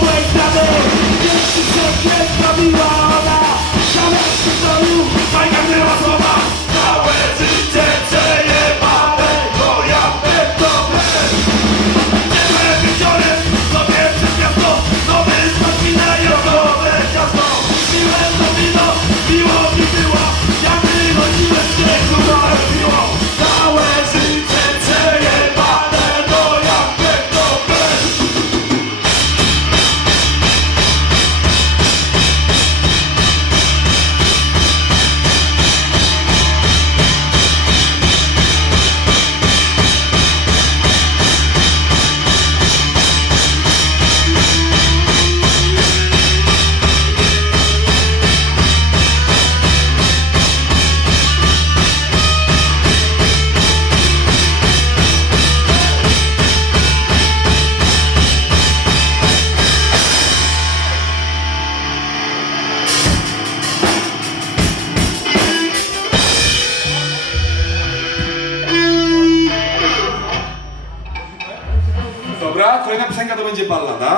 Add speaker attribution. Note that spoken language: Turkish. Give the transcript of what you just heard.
Speaker 1: always
Speaker 2: పైన సంగతం అని చెప్పాలన్నా